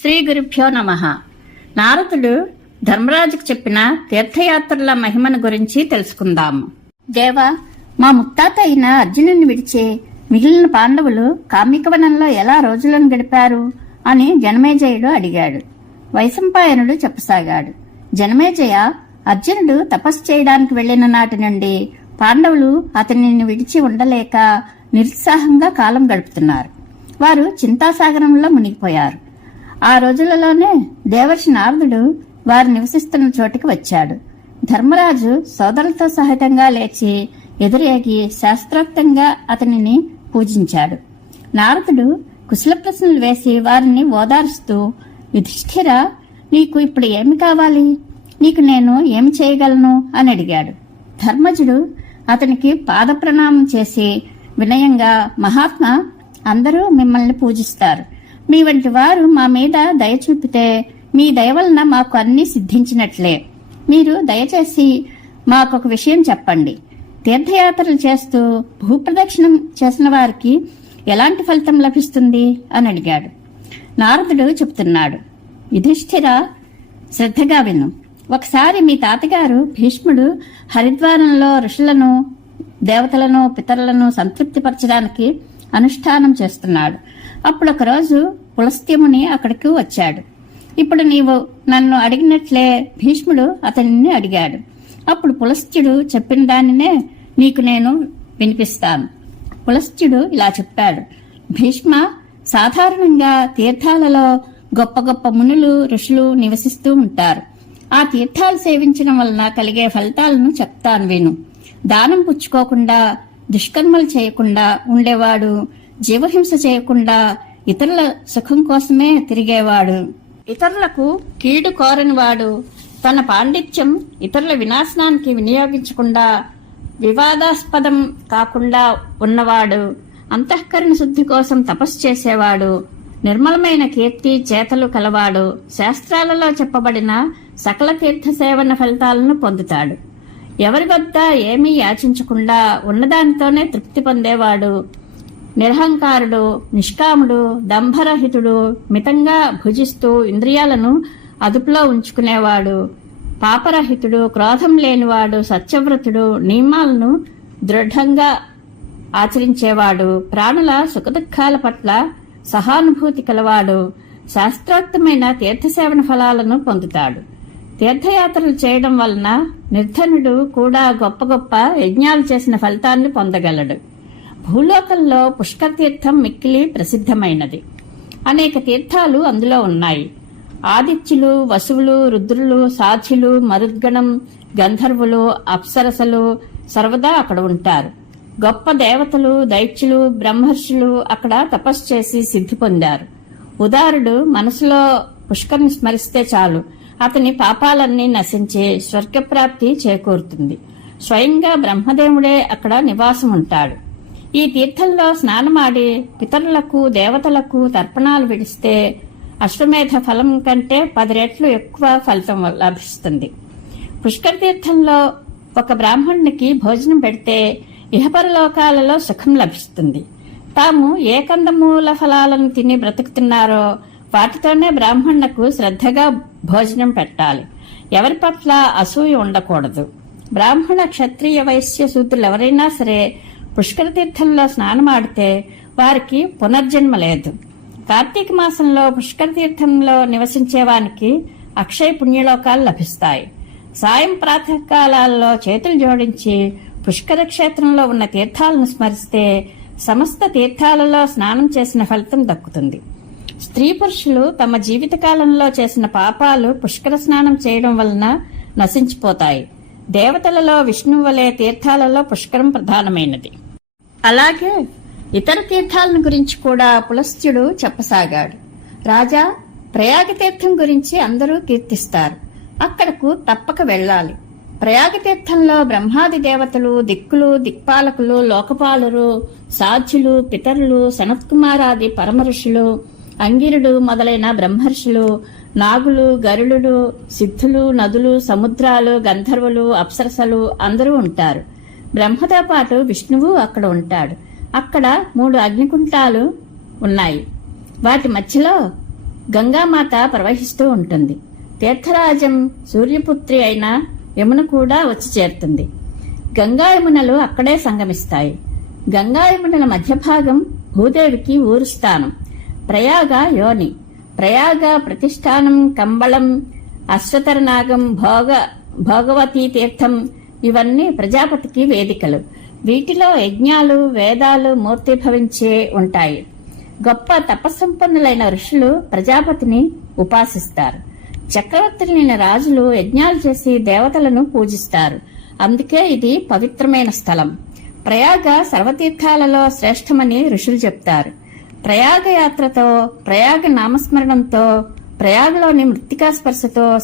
శ్రీ గురుభ్యో నమ. నారదుడు ధర్మరాజుకు చెప్పిన తీర్థయాత్రల మహిమను గురించి తెలుసుకుందాము దేవ మా ముత్తాత అయిన అర్జునుని విడిచే మిగిలిన పాండవులు కామికవనంలో ఎలా రోజులను గడిపారు అని జనమేజయుడు అడిగాడు. వైశంపాయనుడు చెప్పసాగాడు. జనమేజయ అర్జునుడు తపస్సు చేయడానికి వెళ్ళిన నాటి నుండి పాండవులు అతనిని విడిచి ఉండలేక నిరుత్సాహంగా కాలం గడుపుతున్నారు. వారు చింతాసాగరంలో మునిగిపోయారు. ఆ రోజులలోనే దేవర్షి నారదుడు వారు నివసిస్తున్న చోటికి వచ్చాడు. ధర్మరాజు సోదరులతో సహితంగా లేచి ఎదురేగి శాస్త్రోక్తంగా అతనిని పూజించాడు. నారదుడు కుశల ప్రశ్నలు వేసి వారిని ఓదారుస్తూ యుధిష్ఠిర నీకు ఇప్పుడు ఏమి కావాలి? నీకు నేను ఏమి చేయగలను? అని అడిగాడు. ధర్మజుడు అతనికి పాద ప్రణామం చేసి వినయంగా మహాత్మా అందరూ మిమ్మల్ని పూజిస్తారు. మీ వంటి వారు మా మీద దయ చూపితే మీ దయ వలన మాకు అన్ని సిద్ధించినట్లే. మీరు దయచేసి మాకొక విషయం చెప్పండి. తీర్థయాత్రలు చేస్తూ భూప్రదక్షిణం చేసిన వారికి ఎలాంటి ఫలితం లభిస్తుంది అని అడిగాడు. నారదుడు చెప్తున్నాడు యుధిష్ఠిర శ్రద్ధగా విను. ఒకసారి మీ తాతగారు భీష్ముడు హరిద్వారంలో ఋషులను దేవతలను పితరులను సంతృప్తిపరచడానికి అనుష్ఠానం చేస్తున్నాడు. అప్పుడు ఒకరోజు పులస్త్యముని అక్కడికి వచ్చాడు. ఇప్పుడు నీవు నన్ను అడిగినట్లే భీష్ముడు అతనిని అడిగాడు. అప్పుడు పులస్త్యుడు చెప్పిన దానినే నీకు నేను వినిపిస్తాను. పులస్త్యుడు ఇలా చెప్పాడు. భీష్మ సాధారణంగా తీర్థాలలో గొప్ప గొప్ప మునులు ఋషులు నివసిస్తూ ఉంటారు. ఆ తీర్థాలు సేవించడం వలన కలిగే ఫలితాలను చెప్తాను విను. దానం పుచ్చుకోకుండా దుష్కర్మలు చేయకుండా ఉండేవాడు జీవహింస చేయకుండా ఇతరుల సుఖం కోసమే తిరిగేవాడు. ఇతరులకు కీడు కోరనివాడు తన పాండిత్యం ఇతరుల వినాశనానికి వినియోగించకుండా వివాదాస్పదం కాకుండా ఉన్నవాడు అంతఃకరణ శుద్ధి కోసం తపస్సు చేసేవాడు నిర్మలమైన కీర్తి చేతలు కలవాడు శాస్త్రాలలో చెప్పబడిన సకల తీర్థ సేవన ఫలితాలను పొందుతాడు. ఎవరి వద్ద ఏమీ యాచించకుండా ఉన్నదానితోనే తృప్తి పొందేవాడు. నిరహంకారుడు నిష్కాముడు దంభరహితుడు మితంగా భుజిస్తూ ఇంద్రియాలను అదుపులో ఉంచుకునేవాడు. పాపరహితుడు క్రోధం లేనివాడు సత్యవ్రతుడు నియమాలను దృఢంగా ఆచరించేవాడు. ప్రాణుల సుఖదుఖాల పట్ల సహానుభూతి కలవాడు. శాస్త్రోక్తమైన తీర్థసేవన ఫలాలను పొందుతాడు. తీర్థయాత్రలు చేయడం వలన నిర్ధనుడు కూడా గొప్ప గొప్ప యజ్ఞాలు చేసిన ఫలితాన్ని పొందగలడు. భూలోకంలో పుష్కర తీర్థం మిక్కిలి ప్రసిద్ధమైనది. అనేక తీర్థాలు అందులో ఉన్నాయి. ఆదిత్యులు వసువులు రుద్రులు సాధ్యులు మరుద్గణం గంధర్వులు అప్సరసలు సర్వదా అక్కడ ఉంటారు. గొప్ప దేవతలు దైత్యులు బ్రహ్మర్షులు అక్కడ తపస్సు చేసి సిద్ధి పొందారు. ఉదారుడు మనసులో పుష్కర్ని స్మరిస్తే చాలు. అతని పాపాలన్నీ నశించి స్వర్గప్రాప్తి చేకూరుతుంది. స్వయంగా బ్రహ్మదేవుడే అక్కడ నివాసం ఉంటాడు ఈ తీర్థంలో స్నానమాడి పితరులకు దేవతలకు తర్పణాలు విడిస్తే అశ్వమేధ ఫలం కంటే పది రెట్లు ఎక్కువ ఫలితం లభిస్తుంది. పుష్కర తీర్థంలో ఒక బ్రాహ్మణునికి భోజనం పెడితే ఇహపరలోకాలలో సుఖం లభిస్తుంది. తాము ఏ కందమూల ఫలాలను తిని బ్రతుకుతున్నారో వాటితోనే బ్రాహ్మణులకు శ్రద్ధగా భోజనం పెట్టాలి. ఎవరి పట్ల అసూయ ఉండకూడదు. బ్రాహ్మణ క్షత్రియ వైశ్య సూత్రులు ఎవరైనా సరే పుష్కర తీర్థంలో స్నానమాడితే వారికి పునర్జన్మ లేదు. కార్తీక మాసంలో పుష్కర తీర్థంలో నివసించే వానికి అక్షయ పుణ్యలోకాలు లభిస్తాయి. సాయం ప్రాతకాలాల్లో చేతులు జోడించి పుష్కర క్షేత్రంలో ఉన్న తీర్థాలను స్మరిస్తే సమస్త తీర్థాలలో స్నానం చేసిన ఫలితం దక్కుతుంది. స్త్రీ పురుషులు తమ జీవితకాలంలో చేసిన పాపాలు పుష్కర స్నానం చేయడం వలన నశించిపోతాయి. దేవతలలో విష్ణువు వలె తీర్థాలలో పుష్కరం ప్రధానమైనది. అలాగే ఇతర తీర్థాలను గురించి కూడా పులస్త్యుడు చెప్పసాగాడు. రాజా ప్రయాగ తీర్థం గురించి అందరూ కీర్తిస్తారు. అక్కడకు తప్పక వెళ్ళాలి. ప్రయాగ తీర్థంలో బ్రహ్మాది దేవతలు దిక్కులు దిక్పాలకులు లోకపాలురు సాధ్యులు పితరులు సనత్కుమారాది పరమఋషులు అంగిరుడు మొదలైన బ్రహ్మర్షులు నాగులు గరుడులు సిద్ధులు నదులు సముద్రాలు గంధర్వులు అప్సరసలు అందరూ ఉంటారు. బ్రహ్మతో పాటు విష్ణువు అక్కడ ఉంటాడు. అక్కడ మూడు అగ్నికుంటాలు ఉన్నాయి. వాటి మధ్యలో గంగామాత ప్రవహిస్తూ ఉంటుంది. తీర్థరాజం సూర్యపుత్రి అయిన యమున కూడా వచ్చి చేరుతుంది. గంగా యమునలు అక్కడే సంగమిస్తాయి. గంగా యమునల మధ్య భాగం భూదేవికి ఊరు స్థానం. ప్రయాగ యోని. ప్రయాగ ప్రతిష్టానం కంబళం అశ్వతరనాగం భోగ భోగవతీ తీర్థం ఇవన్నీ ప్రజాపతికి వేదికలు. వీటిలో యజ్ఞాలు వేదాలు మూర్తిభవించే ఉంటాయి. గొప్ప తపస్సంపన్నులైన ఋషులు ప్రజాపతిని ఉపాసిస్తారు. చక్రవర్తులైన రాజులు యజ్ఞాలు చేసి దేవతలను పూజిస్తారు. అందుకే ఇది పవిత్రమైన స్థలం. ప్రయాగ సర్వతీర్థాలలో శ్రేష్టమని ఋషులు చెప్తారు. ప్రయాగ యాత్రతో ప్రయాగ నామస్మరణంతో ప్రయాగలోని మృతికా స్పర్శతో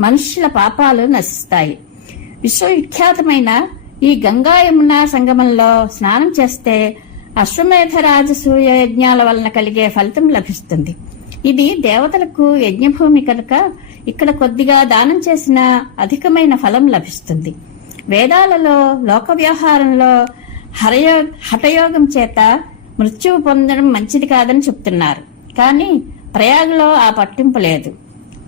మనుష్యుల పాపాలు నశిస్తాయి. విశ్వవిఖ్యాతమైన ఈ గంగా యమున సంగమంలో స్నానం చేస్తే అశ్వమేధ రాజసూయ యజ్ఞాల వలన కలిగే ఫలితం లభిస్తుంది. ఇది దేవతలకు యజ్ఞభూమి కనుక ఇక్కడ కొద్దిగా దానం చేసిన అధికమైన ఫలం లభిస్తుంది. వేదాలలో లోక వ్యవహారంలో హరయో హఠయోగం చేత మృత్యువు పొందడం మంచిది కాదని చెప్తున్నారు. కానీ ప్రయాగలో ఆ పట్టింపు లేదు.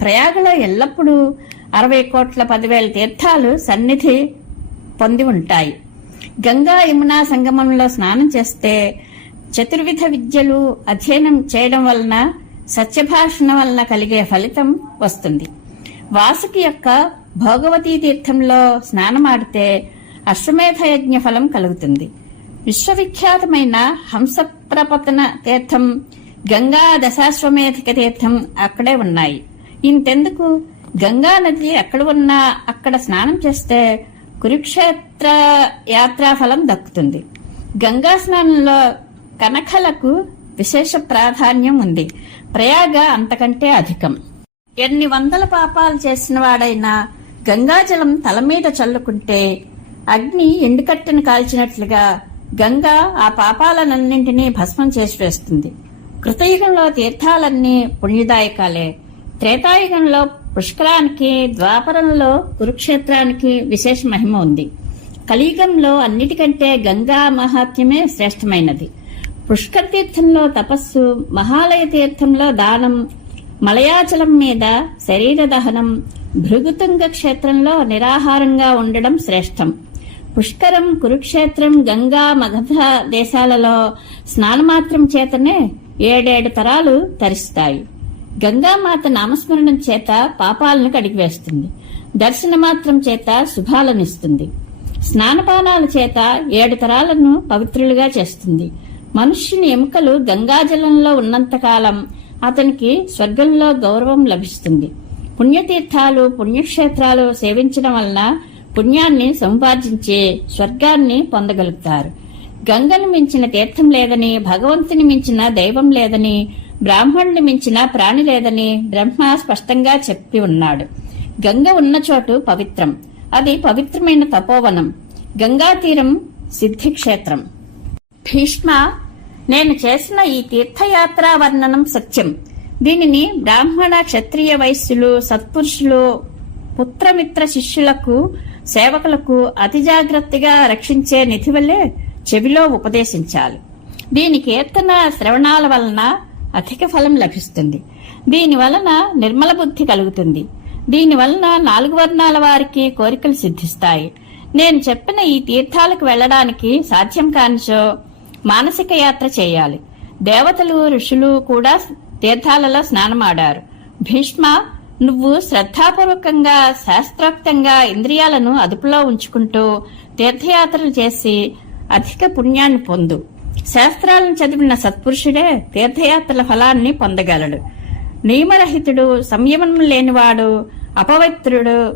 ప్రయాగలో ఎల్లప్పుడూ అరవై కోట్ల పదివేల తీర్థాలు సన్నిధి పొంది ఉంటాయి. గంగా యమునా సంగమంలో స్నానం చేస్తే చతుర్విధ విద్యలు అధ్యయనం చేయడం వలన సత్యభాషణ వలన కలిగే ఫలితం వస్తుంది. వాసుకి యొక్క భోగవతీ తీర్థంలో స్నానమాడితే అశ్వమేధ యజ్ఞ ఫలం కలుగుతుంది. విశ్వవిఖ్యాతమైన హంసప్రపతన తీర్థం గంగా దశాశ్వమేధిక తీర్థం అక్కడే ఉన్నాయి. ఇంతెందుకు? గంగా నది ఎక్కడ ఉన్నా అక్కడ స్నానం చేస్తే కురుక్షేత్ర యాత్రాఫలం దక్కుతుంది. గంగా స్నానంలో కనకలకు విశేష ప్రాధాన్యం ఉంది. ప్రయాగ అంతకంటే అధికం. ఎన్ని వందల పాపాలు చేసిన వాడైనా గంగాజలం తల మీద చల్లుకుంటే అగ్ని ఎండుకట్టెను కాల్చినట్లుగా గంగ ఆ పాపాలనన్నింటినీ భస్మం చేసి వేస్తుంది. కృతయుగంలో తీర్థాలన్నీ పుణ్యదాయకాలే. త్రేతాయుగంలో పుష్కరానికి ద్వాపరంలో కురుక్షేత్రానికి విశేష మహిమ ఉంది. కలియుగంలో అన్నిటికంటే గంగా మహాత్మ్యమే శ్రేష్టమైనది. పుష్కర తీర్థంలో తపస్సు మహాలయ తీర్థంలో దానం మలయాచలం మీద శరీర దహనం భృగుతుంగ క్షేత్రంలో నిరాహారంగా ఉండడం శ్రేష్టం. పుష్కరం కురుక్షేత్రం గంగా మగధ దేశాలలో స్నానమాత్రం చేతనే ఏడేడు తరాలు తరిస్తాయి. గంగామాత నామస్మరణం చేత పాపాలను కడిగివేస్తుంది. దర్శనమాత్రం చేత శుభాలనిస్తుంది. స్నానపానాల చేత ఏడు తరాలను పవిత్రులుగా చేస్తుంది. మనుష్యుని ఎముకలు గంగాజలంలో ఉన్నంతకాలం అతనికి స్వర్గంలో గౌరవం లభిస్తుంది. పుణ్యతీర్థాలు పుణ్యక్షేత్రాలు సేవించడం వలన పుణ్యాన్ని సంపార్జించి స్వర్గాన్ని పొందగలుగుతారు. గంగను మించిన తీర్థం లేదని భగవంతుని మించిన దైవం లేదని బ్రాహ్మణుని మించిన ప్రాణి లేదని బ్రహ్మ స్పష్టంగా చెప్పి ఉన్నాడు. గంగ ఉన్న చోటు పవిత్రం. అది పవిత్రమైన తపోవనం. గంగా తీరం సిద్ధిక్షేత్రం. భీష్మ నేను చేసిన ఈ తీర్థయాత్రా వర్ణనం సత్యం. దీనిని బ్రాహ్మణ క్షత్రియ వైశ్యులు సత్పురుషులు పుత్రమిత్ర శిష్యులకు సేవకులకు అతి జాగ్రత్తగా రక్షించే నిధి వల్లే చెవిలో ఉపదేశించాలి. దీని కీర్తన శ్రవణాల వలన అధిక ఫలం లభిస్తుంది. దీని వలన నిర్మల బుద్ధి కలుగుతుంది. దీని వలన నాలుగు వర్ణాల వారికి కోరికలు సిద్ధిస్తాయి. నేను చెప్పిన ఈ తీర్థాలకు వెళ్ళడానికి సాధ్యం కానిచో మానసిక యాత్ర చేయాలి. దేవతలు ఋషులు కూడా తీర్థాలలో స్నానమాడారు. భీష్మ నువ్వు శ్రద్ధాపూర్వకంగా శాస్త్రోక్తంగా ఇంద్రియాలను అదుపులో ఉంచుకుంటూ తీర్థయాత్రలు చేసి అధిక పుణ్యాన్ని పొందు. శాస్త్రాలను చదివిన సత్పురుషుడే తీర్థయాత్రల ఫలాన్ని పొందగలడు. నియమరహితుడు సంయమనం లేనివాడు అపవిత్రుడు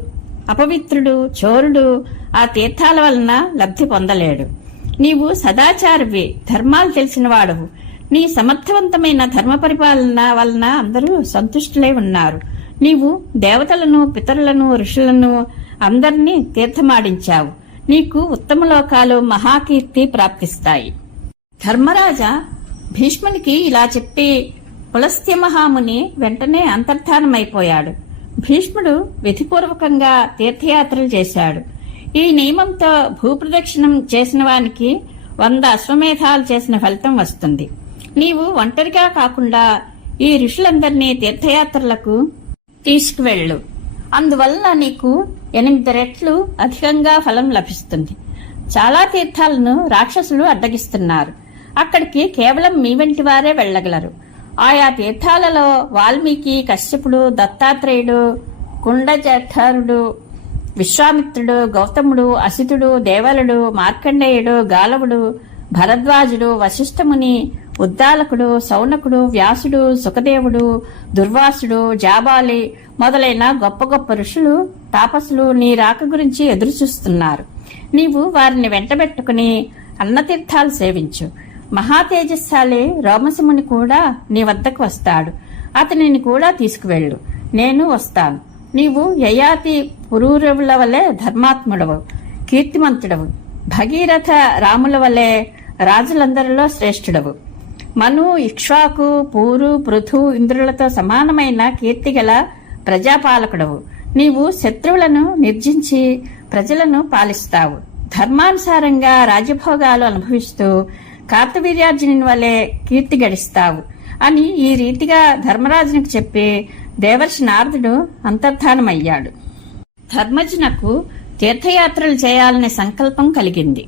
అపవిత్రుడు చోరుడు ఆ తీర్థాల వలన లబ్ధి పొందలేడు. నీవు సదాచారవి ధర్మాలు తెలిసినవాడు నీ సమర్థవంతమైన ధర్మ పరిపాలన వలన అందరూ సంతుష్టులై ఉన్నారు. నీవు దేవతలను పితరులను ఋషులను అందరినీ తీర్థమాడించావు. నీకు ఉత్తమ లోకాలు మహాకీర్తి ప్రాప్తిస్తాయి. ధర్మరాజా భీష్మునికి ఇలా చెప్పి పులస్త్య మహాముని వెంటనే అంతర్ధానమైపోయాడు. భీష్ముడు విధిపూర్వకంగా తీర్థయాత్రలు చేశాడు. ఈ నియమంతో భూప్రదక్షిణం చేసిన వానికి వంద అశ్వమేధాలు చేసిన ఫలితం వస్తుంది. నీవు ఒంటరిగా కాకుండా ఈ ఋషులందరినీ తీర్థయాత్రలకు తీసుకువెళ్ళు. అందువల్ల నీకు ఎనిమిది రెట్లు అధికంగా ఫలం లభిస్తుంది. చాలా తీర్థాలను రాక్షసులు అడ్డగిస్తున్నారు. అక్కడికి కేవలం మీ వంటి వారే వెళ్ళగలరు. ఆయా తీర్థాలలో వాల్మీకి కశ్యపుడు దత్తాత్రేయుడు కుండజఠరుడు విశ్వామిత్రుడు గౌతముడు అసితుడు దేవలుడు మార్కండేయుడు గాలవుడు భరద్వాజుడు వశిష్ఠముని ఉద్దాలకుడు సౌనకుడు వ్యాసుడు సుఖదేవుడు దుర్వాసుడు జాబాలి మొదలైన గొప్ప గొప్ప ఋషులు తాపసులు నీ రాక గురించి ఎదురుచూస్తున్నారు. నీవు వారిని వెంటబెట్టుకుని అన్నతీర్థాలు సేవించు. మహాతేజస్శాలి రోమసింహుని కూడా నీ వద్దకు వస్తాడు. అతనిని కూడా తీసుకువెళ్ళు. నేను వస్తాను. నీవు యయాతి పురూరవుల వలె ధర్మాత్ముడవు కీర్తిమంతుడవు. భగీరథ రాముల వలె రాజులందరిలో శ్రేష్ఠుడవు. మను ఇక్ష్వాకు పూరు పృథు ఇంద్రులతో సమానమైన కీర్తిగల ప్రజాపాలకుడవు. నీవు శత్రువులను నిర్జించి ప్రజలను పాలిస్తావు. ధర్మానుసారంగా రాజభోగాలు అనుభవిస్తూ కార్తవీర్యార్జుని వలె కీర్తి గడిస్తావు అని ఈ రీతిగా ధర్మరాజునికి చెప్పి దేవర్షి నారదుడు అంతర్ధానమయ్యాడు. ధర్మజునకు తీర్థయాత్రలు చేయాలనే సంకల్పం కలిగింది.